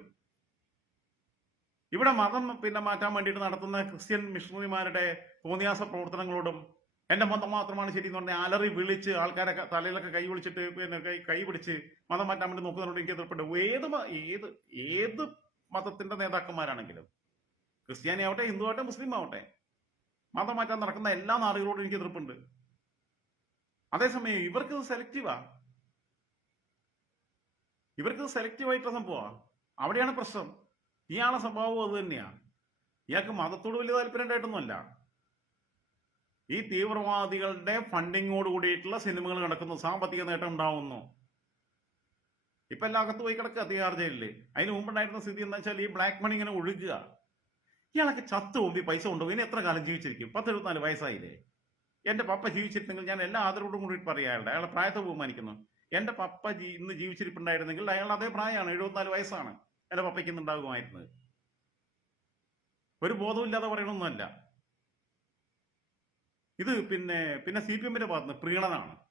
Speaker 1: ഇവിടെ മതം പിന്നെ മാറ്റാൻ വേണ്ടിയിട്ട് നടത്തുന്ന ക്രിസ്ത്യൻ മിഷണറിമാരുടെ തോന്നിയാസ പ്രവർത്തനങ്ങളോടും എന്റെ മതം മാത്രമാണ് ശരി എന്ന് പറഞ്ഞാൽ അലറി വിളിച്ച് ആൾക്കാരെ തലയിലൊക്കെ കൈ വിളിച്ചിട്ട് പിന്നെ കൈ കൈ പിടിച്ച് മതം മാറ്റാൻ വേണ്ടി നോക്കുന്നതിനോട് എനിക്ക് എതിർപ്പുണ്ട്. ഏത് ഏത് ഏത് മതത്തിന്റെ നേതാക്കന്മാരാണെങ്കിലും ക്രിസ്ത്യാനി ആവട്ടെ ഹിന്ദു ആവട്ടെ മുസ്ലിം ആവട്ടെ. മതം മാറ്റാൻ നടക്കുന്ന എല്ലാ നാടുകളോടും എനിക്ക് എതിർപ്പുണ്ട്. അതേസമയം ഇവർക്ക് സെലക്റ്റീവാ ഇവർക്ക് സെലക്റ്റീവ് ആയിട്ടുള്ള സംഭവമാ. അവിടെയാണ് പ്രശ്നം. ഇയാളെ സ്വഭാവം അത് തന്നെയാ. ഇയാൾക്ക് മതത്തോട് വലിയ താല്പര്യം ഉണ്ടായിട്ടൊന്നുമല്ല. ഈ തീവ്രവാദികളുടെ ഫണ്ടിങ്ങോട് കൂടിയിട്ടുള്ള സിനിമകൾ നടക്കുന്നു. സാമ്പത്തിക നേട്ടം ഉണ്ടാവുന്നു. ഇപ്പൊ എല്ലാ അകത്ത് പോയി കിടക്കുക തീയാർജയില്ലേ ജയിലിൽ. അതിന് മുമ്പുണ്ടായിരുന്ന സ്ഥിതി എന്താ വെച്ചാൽ ഈ ബ്ലാക്ക് മണി ഇങ്ങനെ ഒഴുകുക. ഇയാളൊക്കെ ചത്തു പോകുമ്പോൾ പൈസ കൊണ്ടുപോയി. ഇനി എത്ര കാലം ജീവിച്ചിരിക്കും? പത്ത് എഴുപത്തിനാല് വയസ്സായില്ലേ? എന്റെ പപ്പ ജീവിച്ചിരുന്നെങ്കിൽ ഞാൻ എല്ലാ ആദരവോടും കൂടി പറയാം അയാളുടെ അയാളെ പ്രായത്തെ ബഹുമാനിക്കുന്നു. എന്റെ പപ്പ ജീ- ഇന്ന് ജീവിച്ചിരിപ്പുണ്ടായിരുന്നെങ്കിൽ അയാൾ അതേ പ്രായമാണ് എഴുപത്തിനാല് വയസ്സാണ് എന്റെ പപ്പയ്ക്ക് ഇന്ന് ഉണ്ടാകുമായിരുന്നത്. ഒരു ബോധമില്ലാതെ പറയണമൊന്നുമല്ല ഇത് പിന്നെ പിന്നെ സി പി എമ്മിന്റെ ഭാഗത്ത് പ്രീണനാണ്.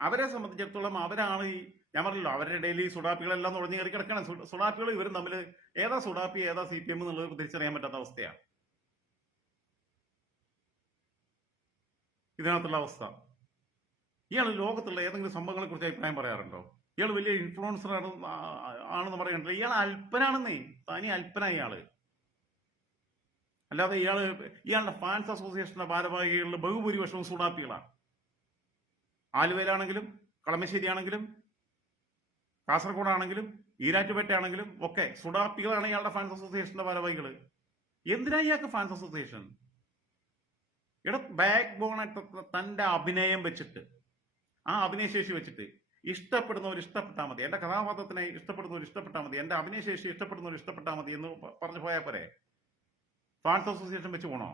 Speaker 1: അവരെ സംബന്ധിച്ചിടത്തോളം അവരാണ് ഈ ഞാൻ പറഞ്ഞല്ലോ അവരുടെ ഇടയിൽ ഈ സുഡാപ്പികളെല്ലാം നുഴഞ്ഞു കയറി കിടക്കണം. സുഡാപ്പികൾ ഇവരും തമ്മിൽ ഏതാ സുഡാപ്പി ഏതാ സി പി എം എന്നുള്ളത് തിരിച്ചറിയാൻ പറ്റാത്ത അവസ്ഥയാണ്. ഇതിനകത്തുള്ള അവസ്ഥ. ഇയാൾ ലോകത്തുള്ള ഏതെങ്കിലും സംഭവങ്ങളെ കുറിച്ച് അഭിപ്രായം പറയാറുണ്ടോ? ഇയാൾ വലിയ ഇൻഫ്ലുവൻസർ ആണ് ആണെന്ന് പറയുന്നുണ്ട് ഇയാൾ അല്പനാണെന്നേ തനി അല്പന ഇയാൾ. അല്ലാതെ ഇയാൾ ഇയാളുടെ ഫാൻസ് അസോസിയേഷന്റെ ഭാരവാഹികളിൽ ബഹുഭൂരിപക്ഷവും സുഡാപ്പികളാണ്. ആലുവയിലാണെങ്കിലും കളമശ്ശേരി കാസർഗോഡാണെങ്കിലും ഈരാറ്റുപേട്ടയാണെങ്കിലും ഒക്കെ സുഡാപ്പികളാണ് ഇയാളുടെ ഫാൻസ് അസോസിയേഷന്റെ ഭാരവാഹികൾ എന്തിനാ ഇയാൾക്ക് ഫാൻസ് അസോസിയേഷൻ ഇവിടെ ബാക്ക് ബോണായിട്ട് തന്റെ അഭിനയം വെച്ചിട്ട് ആ അഭിനയശേഷി വെച്ചിട്ട് ഇഷ്ടപ്പെടുന്നവർ ഇഷ്ടപ്പെട്ടാൽ മതി. എന്റെ കഥാപാത്രത്തിനെ ഇഷ്ടപ്പെടുന്നവർ ഇഷ്ടപ്പെട്ടാൽ മതി. എന്റെ അഭിനയശേഷി ഇഷ്ടപ്പെടുന്നവർ ഇഷ്ടപ്പെട്ടാൽ മതി എന്ന് പറഞ്ഞു പോയാൽ പോരെ? ഫാൻസ് അസോസിയേഷൻ വെച്ച് പോണോ?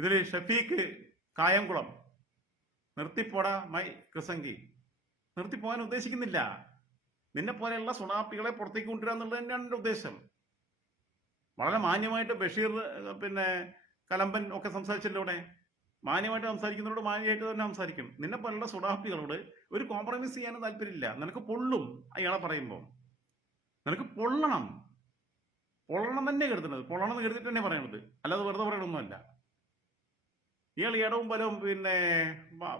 Speaker 1: ഇതിൽ ഷഫീഖ് കായംകുളം. നിർത്തിപ്പോട മൈ കൃസങ്കി നിർത്തിപ്പോകാൻ ഉദ്ദേശിക്കുന്നില്ല. നിന്നെ പോലെയുള്ള സുണാപ്പികളെ പുറത്തേക്ക് കൊണ്ടുവരിക എന്നുള്ളത് തന്നെയാണ് എന്റെ ഉദ്ദേശം. വളരെ മാന്യമായിട്ട് ബഷീർ പിന്നെ കലമ്പൻ ഒക്കെ സംസാരിച്ചല്ലോ ഇവിടെ മാന്യമായിട്ട് സംസാരിക്കുന്നവരോട് മാന്യമായിട്ട് തന്നെ സംസാരിക്കും. നിന്നെ പോലുള്ള സുഡാപ്പികളോട് ഒരു കോംപ്രമൈസ് ചെയ്യാനും താല്പര്യമില്ല. നിനക്ക് പൊള്ളും അയാളെ പറയുമ്പോൾ നിനക്ക് പൊള്ളണം. പൊള്ളണം തന്നെ കരുതുന്നത്. പൊള്ളണം എന്ന് കരുതിട്ട് തന്നെ പറയണത്. അല്ലാതെ വെറുതെ പറയണമൊന്നുമല്ല ഇയാൾ ഇടവും ബലവും പിന്നെ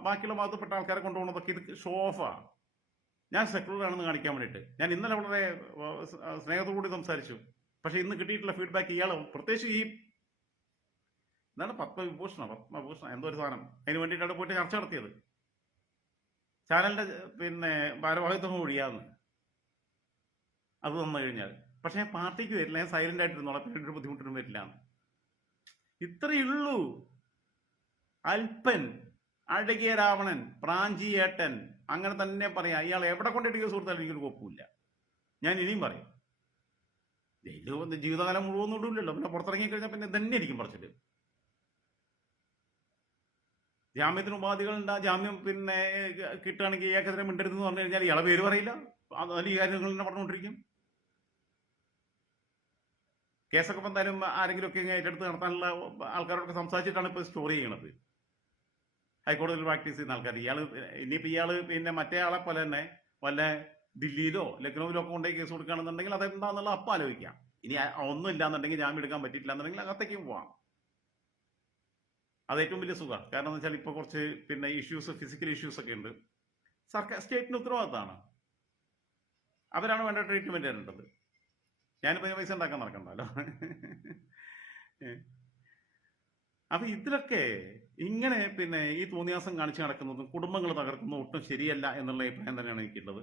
Speaker 1: ബാക്കിയുള്ള മതപ്പെട്ട ആൾക്കാരെ കൊണ്ടുപോകുന്നതൊക്കെ ഇത് ഷോ ഞാൻ സെക്യുലർ ആണെന്ന് കാണിക്കാൻ വേണ്ടിയിട്ട്. ഞാൻ ഇന്നലെ വളരെ സ്നേഹത്തോടുകൂടി സ്നേഹത്തോടു കൂടി സംസാരിച്ചു. പക്ഷെ ഇന്ന് കിട്ടിയിട്ടുള്ള ഫീഡ്ബാക്ക് ഇയാൾ പ്രത്യേകിച്ച് ഈ എന്താണ് പത്മവിഭൂഷണ പത്മഭൂഷണ എന്തോ ഒരു സാധനം. അതിന് വേണ്ടിയിട്ടാണ് പോയിട്ട് ചർച്ച നടത്തിയത്. ചാനലിന്റെ പിന്നെ ഭാരവാഹിത്വം ഒഴിയാന്ന്. അത് തന്നു കഴിഞ്ഞാൽ. പക്ഷെ പാർട്ടിക്ക് വരില്ല. ഞാൻ സൈലന്റ് ആയിട്ടിരുന്നോളാം. ഒരു ബുദ്ധിമുട്ടൊന്നും വരില്ല. ഇത്രയേ ഉള്ളൂ. അൽപ്പൻ അഴകിയ രാവണൻ പ്രാഞ്ചിയേട്ടൻ അങ്ങനെ തന്നെ പറയാം. ഇയാൾ എവിടെ കൊണ്ടിട്ട് സുഹൃത്താലും എനിക്കൊരു കുഴപ്പമില്ല. ഞാൻ ഇനിയും പറയും. ജയിലിൽ ജീവിതകാലം മുഴുവൻ ഇടില്ലല്ലോ പിന്നെ പുറത്തിറങ്ങി കഴിഞ്ഞാൽ പിന്നെ തന്നെ ഇരിക്കും പറച്ചിട്ട് ജാമ്യത്തിന് ഉപാധികളുണ്ട് ജാമ്യം പിന്നെ കിട്ടുകയാണെങ്കിൽ ഏകദിനം മിണ്ടരുതെന്ന് പറഞ്ഞു കഴിഞ്ഞാൽ ഇയാളെ പേര് പറയില്ല. അത് അതിൽ ഈ കാര്യങ്ങൾ തന്നെ പറഞ്ഞുകൊണ്ടിരിക്കും. കേസൊക്കെ എന്തായാലും ആരെങ്കിലും ഒക്കെ ഏറ്റെടുത്ത് നടത്താനുള്ള ആൾക്കാരോടൊക്കെ സംസാരിച്ചിട്ടാണ് ഇപ്പോൾ സ്റ്റോറി ചെയ്യണത്. ഹൈക്കോടതിയിൽ പ്രാക്ടീസ് ചെയ്യുന്ന ആൾക്കാർ ഇയാൾ ഇനിയിപ്പോൾ ഇയാൾ പിന്നെ മറ്റേ ആളെ പോലെ തന്നെ വല്ല ദില്ലിയിലോ ലക്നൌവിലോ ഒക്കെ കൊണ്ടുപോയി കേസ് കൊടുക്കുകയാണെന്നുണ്ടെങ്കിൽ അതെന്താന്നുള്ള അപ്പം ആലോചിക്കാം. ഇനി ഒന്നും ഇല്ലാന്നുണ്ടെങ്കിൽ ജാമ്യം എടുക്കാൻ പറ്റിയിട്ടില്ല എന്നുണ്ടെങ്കിൽ അകത്തേക്ക് പോവാം. അത് ഏറ്റവും വലിയ സുഖമാണ് കാരണം എന്ന് വെച്ചാൽ ഇപ്പോൾ കുറച്ച് പിന്നെ ഇഷ്യൂസ് ഫിസിക്കൽ ഇഷ്യൂസ് ഒക്കെ ഉണ്ട്. സർക്കാർ സ്റ്റേറ്റിന് ഉത്തരവാദിത്തമാണ്. അവരാണ് വേണ്ട ട്രീറ്റ്മെന്റ് തരേണ്ടത്. ഞാനിപ്പോൾ പൈസ ഉണ്ടാക്കാൻ നടക്കണ്ടല്ലോ അപ്പൊ ഇതിലൊക്കെ ഇങ്ങനെ പിന്നെ ഈ തോന്നിയാസം കാണിച്ചു നടക്കുന്നതും കുടുംബങ്ങൾ തകർക്കുന്നതും ഒട്ടും ശരിയല്ല എന്നുള്ള അഭിപ്രായം തന്നെയാണ് എനിക്കുള്ളത്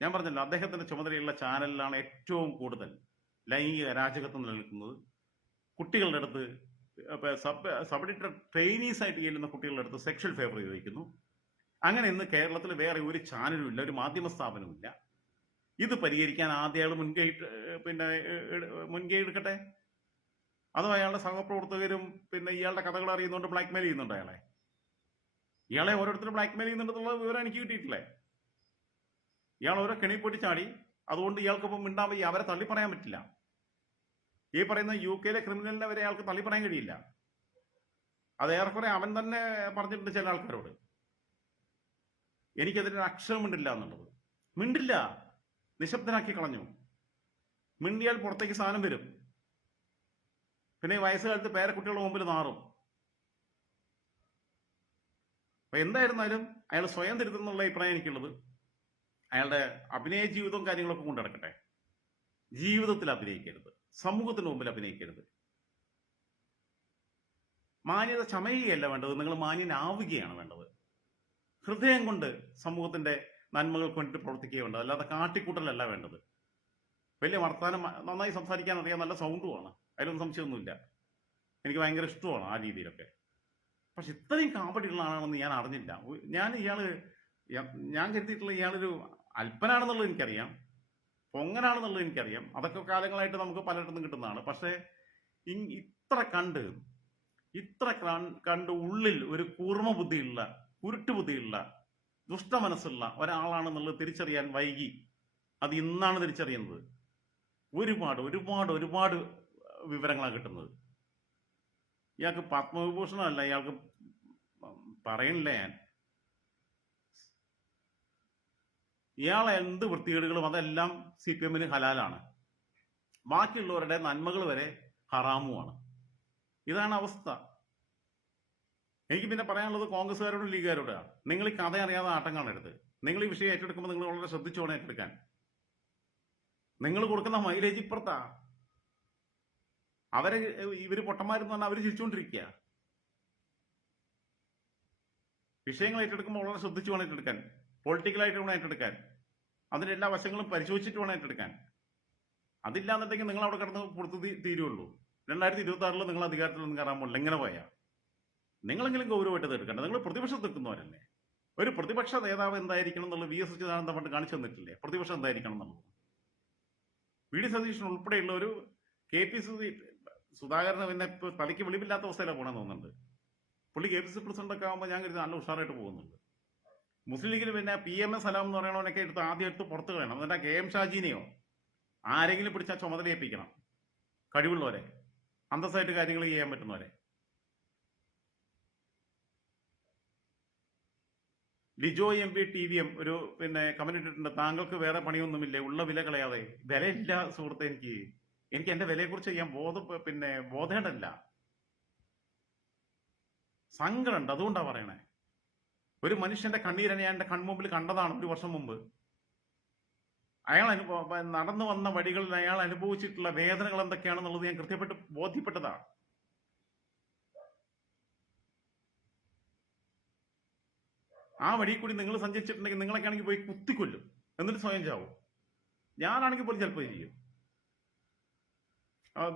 Speaker 1: ഞാൻ പറഞ്ഞല്ലോ അദ്ദേഹത്തിന്റെ ചുമതലയുള്ള ചാനലിലാണ് ഏറ്റവും കൂടുതൽ ലൈംഗിക അരാജകത്വം നിലനിൽക്കുന്നത്. കുട്ടികളുടെ അടുത്ത് സബ് സബ് ട്രെയിനീസ് ആയിട്ട് ചെല്ലുന്ന കുട്ടികളുടെ അടുത്ത് സെക്ഷൽ ഫേവർ ചോദിക്കുന്നു. അങ്ങനെ ഇന്ന് കേരളത്തിൽ വേറെ ഒരു ചാനലും ഇല്ല ഒരു മാധ്യമ സ്ഥാപനവും ഇല്ല. ഇത് പരിഹരിക്കാൻ ആദ്യ ആൾ മുൻകൈ പിന്നെ മുൻകൈ എടുക്കട്ടെ? അതോ അയാളുടെ സഹപ്രവർത്തകരും പിന്നെ ഇയാളുടെ കഥകൾ അറിയുന്നുണ്ട് ബ്ലാക്ക്മെയിൽ ചെയ്യുന്നുണ്ട് അയാളെ. ഇയാളെ ഓരോരുത്തരും ബ്ലാക്ക്മെയിൽ ചെയ്യുന്നുണ്ടെന്നുള്ള വിവരം എനിക്ക് കിട്ടിയിട്ടില്ലേ? ഇയാൾ ഓരോ കെണി പൊട്ടി ചാടി. അതുകൊണ്ട് ഇയാൾക്കൊപ്പം മിണ്ടാൻ വയ്യ. അവരെ തള്ളി പറയാൻ പറ്റില്ല. ഈ പറയുന്ന യു കെയിലെ ക്രിമിനലിനെ വരെ അയാൾക്ക് തള്ളി പറയാൻ കഴിയില്ല. അത് ഏറെക്കുറെ അവൻ തന്നെ പറഞ്ഞിട്ടുണ്ട് ചില ആൾക്കാരോട്. എനിക്കതിന് അക്ഷരം മിണ്ടില്ല എന്നുള്ളത്. മിണ്ടില്ല. നിശബ്ദനാക്കി കളഞ്ഞു. മിണ്ടിയാൽ പുറത്തേക്ക് സാധനം വരും. പിന്നെ ഈ വയസ്സുകാലത്ത് പേരക്കുട്ടികളുടെ മുമ്പിൽ നാറും. അപ്പൊ എന്തായിരുന്നാലും അയാൾ സ്വയം തിരുത്തുന്നുള്ള അഭിപ്രായം എനിക്കുള്ളത്. അയാളുടെ അഭിനയ ജീവിതവും കാര്യങ്ങളൊക്കെ കൊണ്ടു നടക്കട്ടെ. ജീവിതത്തിൽ അഭിനയിക്കരുത്. സമൂഹത്തിന് മുമ്പിൽ അഭിനയിക്കരുത്. മാന്യത ചമയുകയല്ല വേണ്ടത്. നിങ്ങൾ മാന്യനാവുകയാണ് വേണ്ടത്. ഹൃദയം കൊണ്ട് സമൂഹത്തിന്റെ നന്മകൾക്ക് വേണ്ടിയിട്ട് പ്രവർത്തിക്കുക വേണ്ടത്. അല്ലാതെ കാട്ടിക്കൂട്ടലല്ല വേണ്ടത്. വലിയ വർത്താനം നന്നായി സംസാരിക്കാൻ അറിയാം നല്ല സൗണ്ടുമാണ് അതിലൊന്നും സംശയമൊന്നുമില്ല. എനിക്ക് ഭയങ്കര ഇഷ്ടമാണ് ആ രീതിയിലൊക്കെ. പക്ഷെ ഇത്രയും കാപ്പടിയുള്ള ആളാണെന്ന് ഞാൻ അറിഞ്ഞില്ല. ഞാൻ ഇയാൾ ഞാൻ കരുതിയിട്ടുള്ള ഇയാളൊരു അല്പനാണെന്നുള്ളത് എനിക്കറിയാം. പൊങ്ങനാണെന്നുള്ളത് എനിക്കറിയാം. അതൊക്കെ കാലങ്ങളായിട്ട് നമുക്ക് പലയിടത്തും കിട്ടുന്നതാണ്. പക്ഷേ ഇത്ര കണ്ട് ഇത്ര കണ്ട് ഉള്ളിൽ ഒരു കൂർമ്മ ബുദ്ധിയുള്ള കുരുട്ടുബുദ്ധിയുള്ള ദുഷ്ടമനസ്സുള്ള ഒരാളാണെന്നുള്ളത് തിരിച്ചറിയാൻ വൈകി. അത് ഇന്നാണ് തിരിച്ചറിയുന്നത്. ഒരുപാട് ഒരുപാട് ഒരുപാട് വിവരങ്ങളാണ് കിട്ടുന്നത്. ഇയാൾക്ക് പത്മവിഭൂഷണമല്ല ഇയാൾക്ക് പറയണില്ല ഞാൻ. ഇയാൾ എന്ത് വൃത്തികേടുകളും അതെല്ലാം സി പി എമ്മിന് ഹലാലാണ്. ബാക്കിയുള്ളവരുടെ നന്മകൾ വരെ ഹറാമുമാണ്. ഇതാണ് അവസ്ഥ. എനിക്ക് പിന്നെ പറയാനുള്ളത് കോൺഗ്രസ്സുകാരോടും ലീഗുകാരോടാണ്. നിങ്ങൾ ഈ കഥ അറിയാതെ ആട്ടങ്ങളാണ് കാണരുത് നിങ്ങൾ ഈ വിഷയം ഏറ്റെടുക്കുമ്പോൾ നിങ്ങൾ വളരെ ശ്രദ്ധിച്ചു വേണം ഏറ്റെടുക്കാൻ. നിങ്ങൾ കൊടുക്കുന്ന മൈലേജ് ഇപ്പുറത്താ. അവരെ ഇവർ പൊട്ടന്മാരെന്ന് പറഞ്ഞാൽ അവർ ചിരിച്ചുകൊണ്ടിരിക്കുക വിഷയങ്ങൾ ഏറ്റെടുക്കുമ്പോൾ വളരെ ശ്രദ്ധിച്ചു വേണം ഏറ്റെടുക്കാൻ. പൊളിറ്റിക്കലായിട്ട് വേണം ഏറ്റെടുക്കാൻ. അതിന്റെ എല്ലാ വശങ്ങളും പരിശോധിച്ചിട്ട് വേണം ഏറ്റെടുക്കാൻ. അതില്ലാന്നുണ്ടെങ്കിൽ നിങ്ങൾ അവിടെ കിടന്ന് പുറത്ത് തീരുള്ളൂ രണ്ടായിരത്തി ഇരുപത്തി ആറിൽ നിങ്ങൾ അധികാരത്തിൽ നിന്ന് കയറാൻ പോകില്ല എങ്ങനെ പോയാ. നിങ്ങളെങ്കിലും ഗൗരവമായിട്ട് എടുക്കണ്ട നിങ്ങൾ പ്രതിപക്ഷത്ത് നിൽക്കുന്നവരല്ലേ. ഒരു പ്രതിപക്ഷ നേതാവ് എന്തായിരിക്കണം എന്നുള്ള വി എസ് സച്ചിദാനന്ദ പണ്ട് കാണിച്ചു തന്നിട്ടില്ലേ? പ്രതിപക്ഷം എന്തായിരിക്കണം എന്നുള്ളത്. വി ഡി സതീശൻ ഉൾപ്പെടെയുള്ള ഒരു കെ പി സി സുധാകരന് പിന്നെ ഇപ്പൊ തലയ്ക്ക് വെളിവില്ലാത്ത അവസ്ഥയിലാണ് പോകണമെന്ന് തോന്നുന്നുണ്ട്. പുള്ളി കെ പി സി പ്രസിഡന്റ് ഒക്കെ ആകുമ്പോൾ ഞാൻ കരുതി നല്ല ഉഷാറായിട്ട് പോകുന്നുണ്ട്. മുസ്ലിം ലീഗിൽ പിന്നെ പി എം എസ് സലാം എന്ന് പറയണവനൊക്കെ എടുത്ത് ആദ്യം എടുത്ത് പുറത്ത് കളയണം. എന്നിട്ട് കെ എം ഷാജിനെയോ ആരെങ്കിലും പിടിച്ച ചുമതല ഏൽപ്പിക്കണം. കഴിവുള്ളവരെ അന്തസ്സായിട്ട് കാര്യങ്ങൾ ചെയ്യാൻ പറ്റുന്നവരെ. Lijo M P T V M ഒരു പിന്നെ കമന്റ് ഇട്ടിട്ടുണ്ട് താങ്കൾക്ക് വേറെ പണിയൊന്നുമില്ലേ? ഉള്ള വില കളയാതെ. വിലയില്ല സുഹൃത്തെ എനിക്ക്. എനിക്ക് എന്റെ വിലയെക്കുറിച്ച് ഞാൻ ബോധ പിന്നെ ബോധേടല്ല സങ്കടമുണ്ട് അതുകൊണ്ടാ പറയണേ. ഒരു മനുഷ്യന്റെ കണ്ണീരനെ ഞാൻ എന്റെ കൺമുമ്പിൽ കണ്ടതാണ് ഒരു വർഷം മുമ്പ്. അയാൾ അനുഭവ നടന്നു വന്ന വഴികളിൽ അയാൾ അനുഭവിച്ചിട്ടുള്ള വേദനകൾ എന്തൊക്കെയാണെന്നുള്ളത് ഞാൻ കൃത്യപ്പെട്ട് ബോധ്യപ്പെട്ടതാണ്. ആ വഴി കൂടി നിങ്ങൾ സഞ്ചരിച്ചിട്ടുണ്ടെങ്കിൽ നിങ്ങളൊക്കെ ആണെങ്കിൽ പോയി കുത്തിക്കൊല്ലും. എന്നിട്ട് സ്വയം ചാവും. ഞാനാണെങ്കിൽ പോലും ചിലപ്പോൾ ചെയ്യും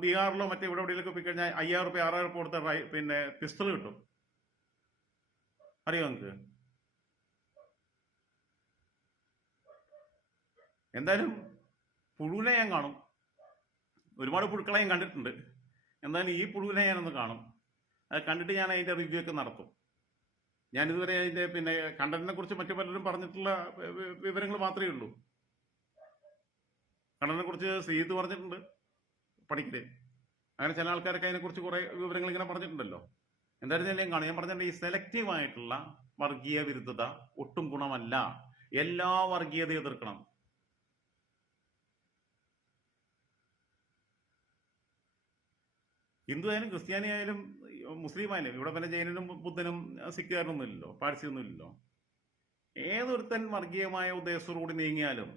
Speaker 1: ബീഹാറിലോ മറ്റേ ഇവിടെ എവിടെയൊക്കെ പോയി കഴിഞ്ഞാൽ അയ്യായിരം റുപ്യ ആറായിരം റുപ്യ കൊടുത്ത പിന്നെ പിസ്റ്റൾ കിട്ടും. അറിയോ നിങ്ങൾക്ക് എന്തായാലും പുഴുവിനെ ഞാൻ കാണും. ഒരുപാട് പുഴുക്കളെ ഞാൻ കണ്ടിട്ടുണ്ട്. എന്തായാലും ഈ പുഴുവിനെ ഞാനൊന്ന് കാണും. അത് കണ്ടിട്ട് ഞാൻ അതിന്റെ റിവ്യൂ ഒക്കെ നടത്തും. ഞാൻ ഇതുവരെ അതിന്റെ പിന്നെ കണ്ടന്റിനെ കുറിച്ച് മറ്റു പലരും പറഞ്ഞിട്ടുള്ള വിവരങ്ങൾ മാത്രമേ ഉള്ളൂ. കണ്ടനെ കുറിച്ച് സീത് പറഞ്ഞിട്ടുണ്ട്. പണിക്കര് അങ്ങനെ ചില ആൾക്കാരൊക്കെ അതിനെക്കുറിച്ച് കുറെ വിവരങ്ങൾ ഇങ്ങനെ പറഞ്ഞിട്ടുണ്ടല്ലോ. എന്തായാലും ഞാൻ കാണും ഞാൻ പറഞ്ഞിട്ടുണ്ട് ഈ സെലക്റ്റീവ് ആയിട്ടുള്ള വർഗീയ വിരുദ്ധത ഒട്ടും ഗുണമല്ല. എല്ലാ വർഗീയതയും എതിർക്കണം. ഹിന്ദു ആയാലും ക്രിസ്ത്യാനി ആയാലും മുസ്ലിം ആയാലും ഇവിടെ പിന്നെ ജൈനനും ബുദ്ധനും സിഖുകാരനൊന്നും ഇല്ലല്ലോ പാഴ്സിയൊന്നും ഇല്ലല്ലോ. ഏതൊരുത്തൻ വർഗീയമായ ഉദ്ദേശത്തോടുകൂടി നീങ്ങിയാലും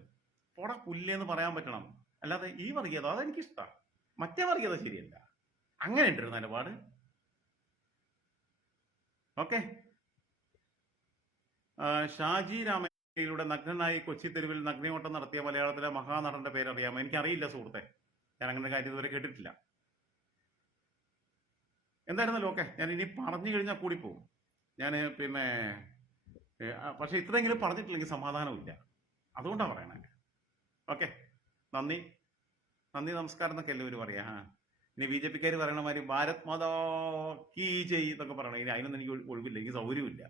Speaker 1: പോട പുല്ലെന്ന് പറയാൻ പറ്റണം. അല്ലാതെ ഈ വർഗീയത അതെനിക്കിഷ്ടം. മറ്റേ വർഗീയത ശരിയല്ല. അങ്ങനെ ഉണ്ടൊരു നിലപാട് ഓക്കെ. ഷാജി രാമയിലൂടെ നഗ്നനായി കൊച്ചി തെരുവിൽ നഗ്നയോട്ടം നടത്തിയ മലയാളത്തിലെ മഹാനടന്റെ പേരറിയാമോ? എനിക്കറിയില്ല സുഹൃത്തെ. ഞാൻ അങ്ങനെ കാര്യം ഇതുവരെ കേട്ടിട്ടില്ല. എന്തായിരുന്നല്ലോ ഓക്കെ ഞാൻ ഇനി പറഞ്ഞു കഴിഞ്ഞാൽ കൂടി പോകും ഞാൻ പിന്നെ പക്ഷെ ഇത്രയെങ്കിലും പറഞ്ഞിട്ടില്ലെങ്കിൽ സമാധാനമില്ല അതുകൊണ്ടാണ് പറയണേ. ഓക്കെ. നന്ദി. നന്ദി നമസ്കാരം എന്നൊക്കെ എല്ലാവരും പറയാ. ഇനി ബി ജെ പിക്കാർ പറയണ മാതിരി ഭാരത് മാതാ കീ ജയ് എന്നൊക്കെ പറയണം. ഇനി അതിനൊന്നും എനിക്ക് ഒഴി- ഒഴിവില്ല എനിക്ക് സൗകര്യമില്ല.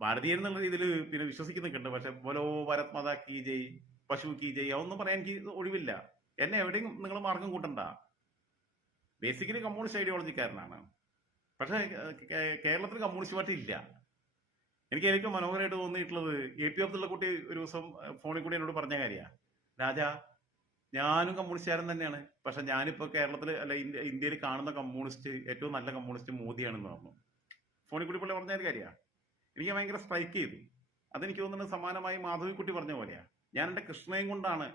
Speaker 1: ഭാരതീയൻ എന്നുള്ള രീതിയിൽ പിന്നെ വിശ്വസിക്കുന്നൊക്കെ ഉണ്ട് പക്ഷെ ബോലോ ഭാരത് മാതാ കീ ജയ് പശു കീ ജയ് അതൊന്നും പറയാൻ എനിക്ക് ഒഴിവില്ല. എന്നെ എവിടെയും നിങ്ങൾ മാർഗം കൂട്ടണ്ട. ബേസിക്കലി കമ്മ്യൂണിസ്റ്റ് ഐഡിയോളജിക്കാരനാണ്. പക്ഷെ കേരളത്തിൽ കമ്മ്യൂണിസ്റ്റ് പാർട്ടി ഇല്ല. എനിക്ക് ഏറ്റവും മനോഹരമായിട്ട് തോന്നിയിട്ടുള്ളത് എ പി അബ്ദുള്ള കുട്ടി ഒരു ദിവസം ഫോണിൽ കൂടി എന്നോട് പറഞ്ഞ കാര്യ. രാജാ ഞാനും കമ്മ്യൂണിസ്റ്റുകാരൻ തന്നെയാണ്. പക്ഷെ ഞാനിപ്പോ കേരളത്തിൽ അല്ല ഇന്ത്യ ഇന്ത്യയിൽ കാണുന്ന കമ്മ്യൂണിസ്റ്റ് ഏറ്റവും നല്ല കമ്മ്യൂണിസ്റ്റ് മോദിയാണെന്ന് പറഞ്ഞു ഫോണിൽ കൂടി പുള്ളി പറഞ്ഞ ഒരു കാര്യമാണ് എനിക്ക് ഭയങ്കര സ്ട്രൈക്ക് ചെയ്തു. അതെനിക്ക് തോന്നുന്നത് സമാനമായി മാധവിക്കുട്ടി പറഞ്ഞ പോലെയാ. ഞാൻ എന്റെ കൃഷ്ണയും കൊണ്ടാണ്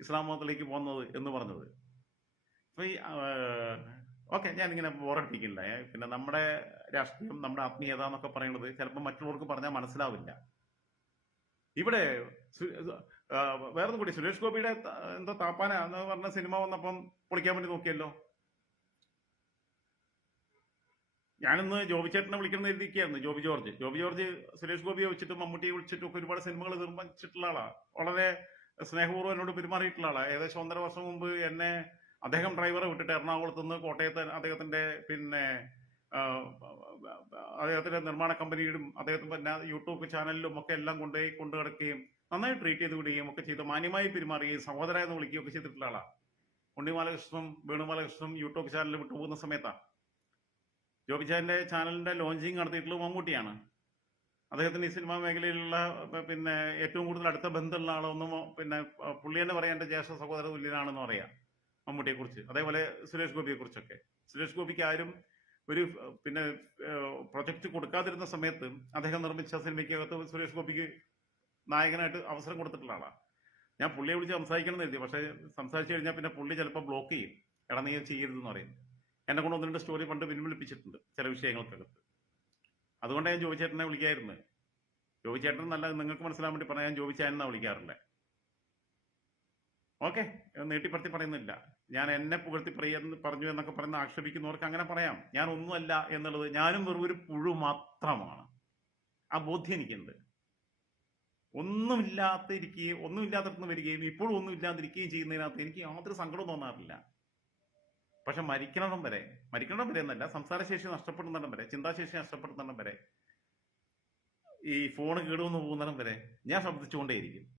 Speaker 1: ഇസ്ലാം മതത്തിലേക്ക് പോകുന്നത് എന്ന് പറഞ്ഞത്. അപ്പൊ ഈ ഓക്കെ ഞാനിങ്ങനെ ബോറടിപ്പിക്കില്ല ഏ, പിന്നെ നമ്മുടെ രാഷ്ട്രീയം നമ്മുടെ ആത്മീയത എന്നൊക്കെ പറയുന്നത് ചിലപ്പോൾ മറ്റുള്ളവർക്ക് പറഞ്ഞാൽ മനസ്സിലാവില്ല. ഇവിടെ വേറൊന്നും കൂടി. സുരേഷ് ഗോപിയുടെ എന്തോ താപ്പാന എന്ന് പറഞ്ഞ സിനിമ വന്നപ്പം പൊളിക്കാൻ വേണ്ടി നോക്കിയല്ലോ. ഞാനിന്ന് ജോബി ചേട്ടനെ വിളിക്കണം എഴുതിയിരിക്കുകയായിരുന്നു. ജോബി ജോർജ്. ജോബി ജോർജ് സുരേഷ് ഗോപിയെ വെച്ചിട്ടും മമ്മൂട്ടിയെ വിളിച്ചിട്ടും ഒക്കെ ഒരുപാട് സിനിമകൾ നിർമ്മിച്ചിട്ടുള്ള ആളാണ് വളരെ സ്നേഹപൂർവം എന്നോട് പെരുമാറിയിട്ടുള്ള ആളാണ് ഏകദേശം ഒന്നര വർഷം മുമ്പ് എന്നെ അദ്ദേഹം ഡ്രൈവറെ വിട്ടിട്ട് എറണാകുളത്ത് നിന്ന് കോട്ടയത്ത് അദ്ദേഹത്തിന്റെ പിന്നെ അദ്ദേഹത്തിന്റെ നിർമ്മാണ കമ്പനിയിലും അദ്ദേഹത്തിന്റെ പിന്നെ യൂട്യൂബ് ചാനലിലും ഒക്കെ എല്ലാം കൊണ്ടുപോയി കൊണ്ടു കിടക്കുകയും നന്നായി ട്രീറ്റ് ചെയ്ത് വിടുകയും ഒക്കെ ചെയ്ത്. മാന്യമായി പെരുമാറുകയും സഹോദര എന്ന് വിളിക്കുകയും ഒക്കെ ചെയ്തിട്ടുള്ള ആളാണ് ഉണ്ണി ബാലകൃഷ്ണനും വേണു ബാലകൃഷ്ണനും യൂട്യൂബ് ചാനലിൽ വിട്ടുപോകുന്ന സമയത്താണ് ജോബിച്ചാന്റെ ചാനലിന്റെ ലോഞ്ചിങ് നടത്തിയിട്ടുള്ള മമ്മൂട്ടിയാണ്. അദ്ദേഹത്തിന് ഈ സിനിമാ മേഖലയിലുള്ള പിന്നെ ഏറ്റവും കൂടുതൽ അടുത്ത ബന്ധമുള്ള ആളൊന്നും പിന്നെ പുള്ളി തന്നെ പറയാൻ എന്റെ ജ്യേഷ്ഠ സഹോദര തുല്യനാണെന്ന് പറയാം. മമ്മൂട്ടിയെ കുറിച്ച് അതേപോലെ സുരേഷ് ഗോപിയെ കുറിച്ചൊക്കെ സുരേഷ് ഗോപിക്ക് ആരും ഒരു പിന്നെ പ്രൊജക്ട് കൊടുക്കാതിരുന്ന സമയത്ത് അദ്ദേഹം നിർമ്മിച്ച സിനിമയ്ക്കകത്ത് സുരേഷ് ഗോപിക്ക് നായകനായിട്ട് അവസരം കൊടുത്തിട്ടുള്ള ആളാണ് ഞാൻ പുള്ളിയെ വിളിച്ച് സംസാരിക്കണം എന്ന് എഴുതി പക്ഷേ സംസാരിച്ചു കഴിഞ്ഞാൽ പിന്നെ പുള്ളി ചിലപ്പോൾ ബ്ലോക്ക് ചെയ്യും. എടാ നീ ചെയ്യരുതെന്ന് പറയും. എന്നെ കൊണ്ട് ഒന്ന് രണ്ട് സ്റ്റോറി പണ്ട് പിൻവലിപ്പിച്ചിട്ടുണ്ട് ചില വിഷയങ്ങൾക്കകത്ത്. അതുകൊണ്ടാണ് ഞാൻ ജോബിച്ചേട്ടനെ വിളിക്കായിരുന്നത് ജോബിച്ചേട്ടൻ നല്ല നിങ്ങൾക്ക് മനസ്സിലാൻ വേണ്ടി പറഞ്ഞാൽ ഞാൻ ജോബിച്ചായെന്നാ വിളിക്കാറുണ്ട് ഓക്കെ നീട്ടിപ്പറത്തി പറയുന്നില്ല. ഞാൻ എന്നെ പുകഴ്ത്തി പറയുന്ന പറഞ്ഞു എന്നൊക്കെ പറയുന്ന ആക്ഷേപിക്കുന്നവർക്ക് അങ്ങനെ പറയാം. ഞാൻ ഒന്നുമല്ല എന്നുള്ളത് ഞാനും വെറും ഒരു പുഴു മാത്രമാണ്. ആ ബോധ്യം എനിക്കുണ്ട്. ഒന്നുമില്ലാത്ത ഇരിക്കുകയും ഒന്നുമില്ലാത്തടത്ത് വരികയും ഇപ്പോഴും ഒന്നും ഇല്ലാതിരിക്കുകയും ചെയ്യുന്നതിനകത്ത് എനിക്ക് യാതൊരു സങ്കടവും തോന്നാറില്ല. പക്ഷെ മരിക്കണം വരെ മരിക്കണം വരെ എന്നല്ല സംസാരശേഷി നഷ്ടപ്പെടുന്നിടം വരെ ചിന്താശേഷി നഷ്ടപ്പെടുന്നിടം വരെ ഈ ഫോൺ കേടുവന്ന് പോകുന്നിടം വരെ ഞാൻ ശബ്ദിച്ചുകൊണ്ടേയിരിക്കും